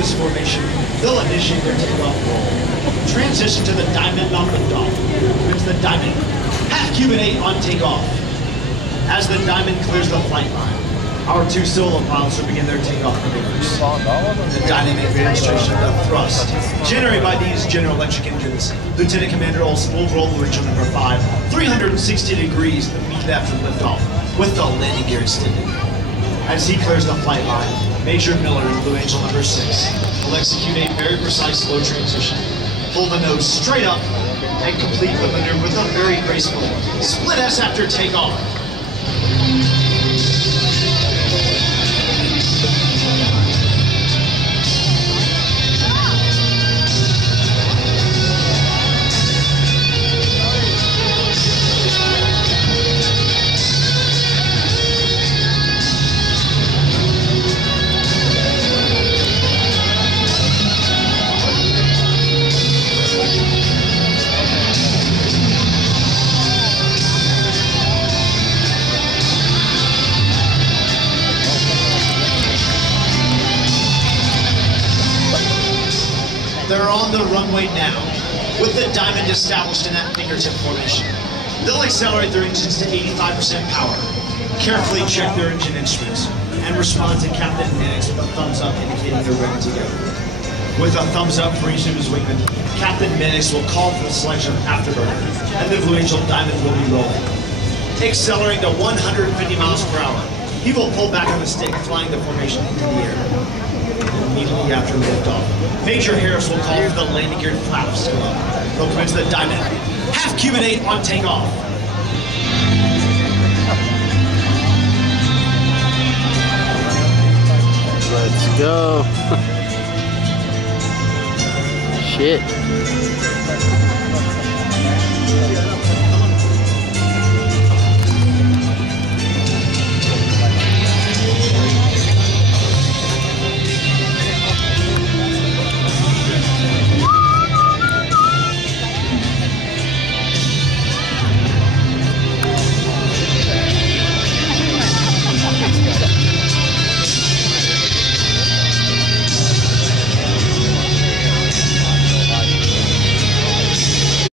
this formation, they'll initiate their takeoff roll. Transition to the diamond on liftoff. It's the diamond. Half cubic 8 on takeoff. As the diamond clears the flight line, our two solo pilots will begin their takeoff maneuvers. The dynamic demonstration of thrust generated by these General Electric engines. Lieutenant Commander Olson will roll the Angel number 5, 360 degrees immediately after liftoff, with the landing gear extended. As he clears the flight line, Major Miller in Blue Angel number 6 will execute a very precise slow transition. Pull the nose straight up and complete the maneuver with a very graceful split S after takeoff. They're on the runway now, with the diamond established in that fingertip formation. They'll accelerate their engines to 85% power, carefully check their engine instruments, and respond to Captain Mannix with a thumbs up indicating they're ready to go. With a thumbs up for each of his wingmen, Captain Mannix will call for the selection of afterburner, and the Blue Angel diamond will be rolling. Accelerating to 150 miles per hour, he will pull back on the stick, flying the formation into the air. Immediately after liftoff, Major Harris will call for the landing gear flaps to go up. They'll commence the diamond. Half cubic 8 on takeoff. Let's go. Shit.